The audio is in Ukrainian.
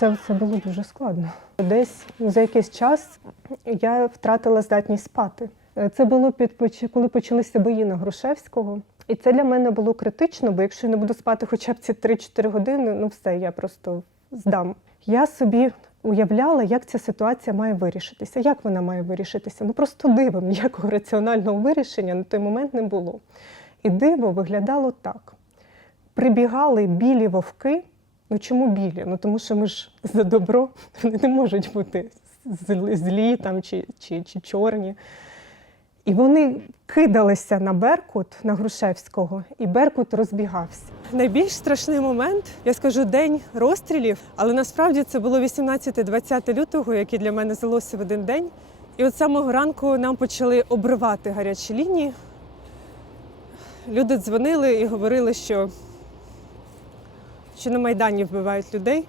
це, це було дуже складно. Десь за якийсь час я втратила здатність спати. Е, Це було під коли почалися бої на Грушевського. І це для мене було критично, бо якщо я не буду спати хоча б ці 3-4 години, ну все, я просто здам. Я собі уявляла, як ця ситуація має вирішитися. Як вона має вирішитися? Ну просто дивом, ніякого раціонального вирішення на той момент не було. І диво виглядало так: прибігали білі вовки. Ну чому білі? Ну тому що ми ж за добро вони не можуть бути злі, там, чи, чи, чи чорні. І вони кидалися на Беркут, на Грушевського, і Беркут розбігався. Найбільш страшний момент, я скажу, день розстрілів, але насправді це було 18-20 лютого, яке для мене здалося в один день. І от самого ранку нам почали обривати гарячі лінії. Люди дзвонили і говорили, що, що на Майдані вбивають людей.